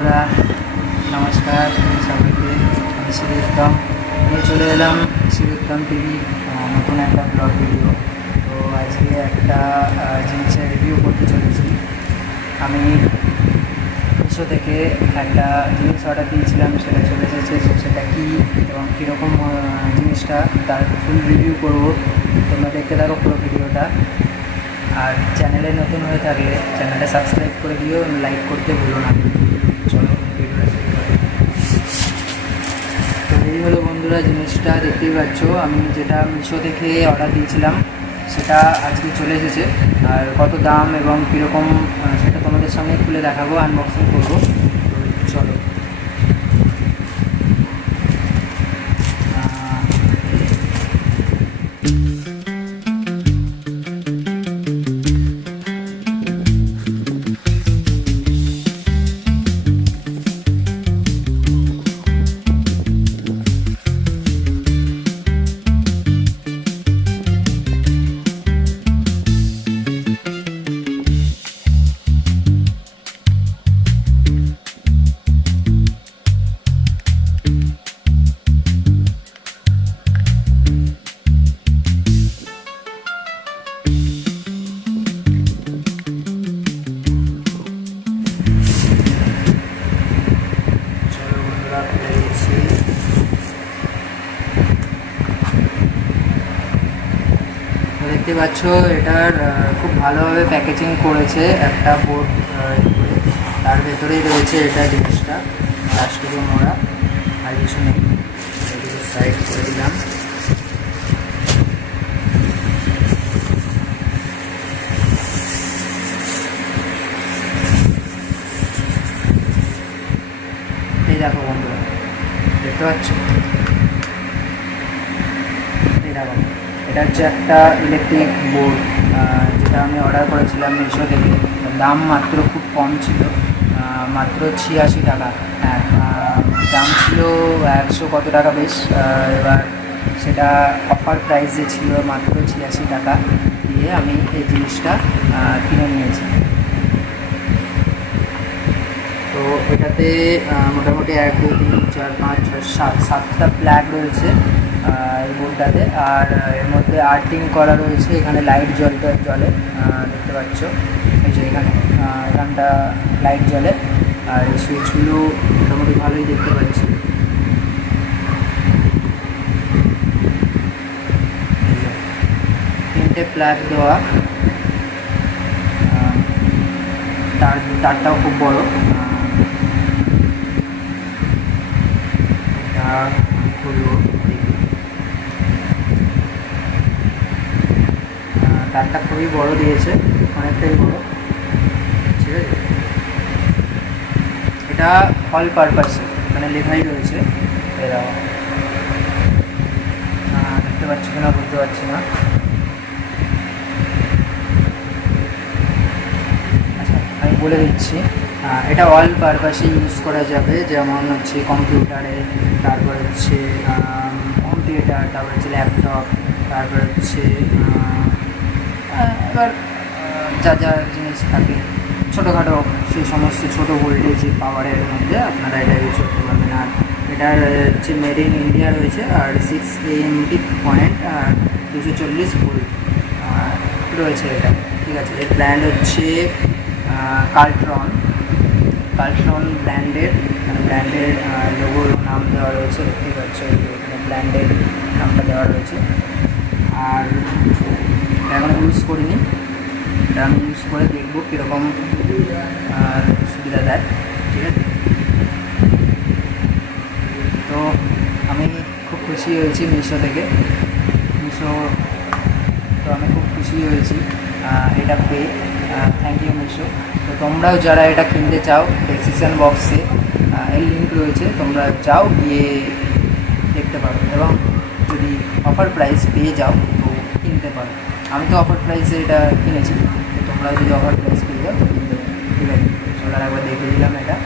বন্ধুরা নমস্কার সবাইকে। আমি শ্রীউত্তম নিয়ে চলে এলাম শ্রীউত্তম টিভি নতুন একটা ব্লগ ভিডিও। তো আজকে একটা জিনিসের রিভিউ করতে চলেছি। আমি মিশো থেকে একটা জিনিস অর্ডার দিয়েছিলাম, সেটা চলে এসেছে। সেটা কী এবং কীরকম জিনিসটা তার ফুল রিভিউ করব। তোমরা দেখতে থাকো পুরো ভিডিওটা। আর চ্যানেলে নতুন হয়ে থাকলে চ্যানেলটা সাবস্ক্রাইব করে দিও, লাইক করতে ভুলো না। চলো ভিডিওটা শুরু করি। তো এই হলো বন্ধুরা, জিনিসটা দেখতেই পাচ্ছ। আমি যেটা মিশো থেকে অর্ডার দিয়েছিলাম সেটা আজকে চলে এসেছে। আর কত দাম এবং কীরকম সেটা তোমাদের সামনে খুলে দেখাবো, আনবক্সিং করবো। তো চলো। দেখতে পাচ্ছ এটার খুব ভালোভাবে প্যাকেজিং করেছে একটা বোর্ড করে। তার ভেতরেই রয়েছে এটা জিনিসটা প্লাস্টিকে মোড়া, আর কিছু নেই। এদিকে সাইড করে দিলাম। এই দেখো বন্ধুরা, দেখতে পাচ্ছ? এই দেখো, এটা হচ্ছে একটা ইলেকট্রিক বোর্ড, যেটা আমি অর্ডার করেছিলাম মিশো থেকে। দাম মাত্র খুব কম ছিল, মাত্র 86 টাকা। হ্যাঁ, দাম ছিল 100 কত টাকা বেশ। এবার সেটা অফার প্রাইসে ছিল মাত্র 86 টাকা দিয়ে আমি এই জিনিসটা কিনে নিয়েছি। তো এটাতে মোটামুটি 1 2 3 4 5 6 7টা প্লাগ রয়েছে এই বোর্ডটাতে। আর এর মধ্যে আর্থিং করা রয়েছে, এখানে লাইট জ্বলে দেখতে পাচ্ছ। এই যে এখানটা লাইট জ্বলে, আর এই সুইচগুলো মোটামুটি ভালোই দেখতে পাচ্ছি। তিনটে প্লাগ দেওয়া, তারটাও খুব বড়। তারটা খুবই বড় দিয়েছে, অনেকটাই বড়। ঠিক আছে, এটা অল পারপাসে, মানে লেখাই রয়েছে। এরা দেখতে পাচ্ছি কিনা বুঝতে পারছি না। আচ্ছা, আমি বলে দিচ্ছি। এটা অল পারপাসে ইউজ করা যাবে, যেমন হচ্ছে কম্পিউটারে, তারপর হচ্ছে হোম থিয়েটার, তারপর হচ্ছে ল্যাপটপ, তারপর হচ্ছে এবার যা যা জিনিস থাকে ছোটোখাটো, সেই সমস্ত ছোটো ভোল্টেজ পাওয়ারের মধ্যে আপনারা এটা ইউজ করতে পারবেন। আর এটার হচ্ছে মেড ইন ইন্ডিয়া রয়েছে, আর 6 AMP পয়েন্ট 240 ভোল্ট রয়েছে এটা। ঠিক আছে, এর ব্র্যান্ড হচ্ছে কাল্ট্রন ব্র্যান্ডের, মানে ব্র্যান্ডের লোগোর নাম দেওয়া রয়েছে। দেখতেই পাচ্ছ এখানে ব্র্যান্ডের নামটা দেওয়া রয়েছে। আর এখন ইউজ করিনি, এটা আমি ইউজ করে দেখবো কীরকম সুবিধা দেয়। ঠিক আছে, তো আমি খুব খুশি হয়েছি মিশো থেকে। তো আমি খুব খুশি হয়েছি এটা পেয়ে। Thank you Meesho. তো তোমরাও যারা এটা কিনতে চাও, ডেসক্রিপশন বক্সে এর লিঙ্ক রয়েছে, তোমরা যাও গিয়ে দেখতে পারো, এবং যদি অফার প্রাইস পেয়ে যাও তো কিনতে পারো। আমি তো অফার প্রাইসে এটা কিনেছি, তো তোমরা যদি অফার প্রাইস পেয়ে যাও তো কিনতে পারো। ঠিক আছে, চলো একবার দেখে দিলাম এটা।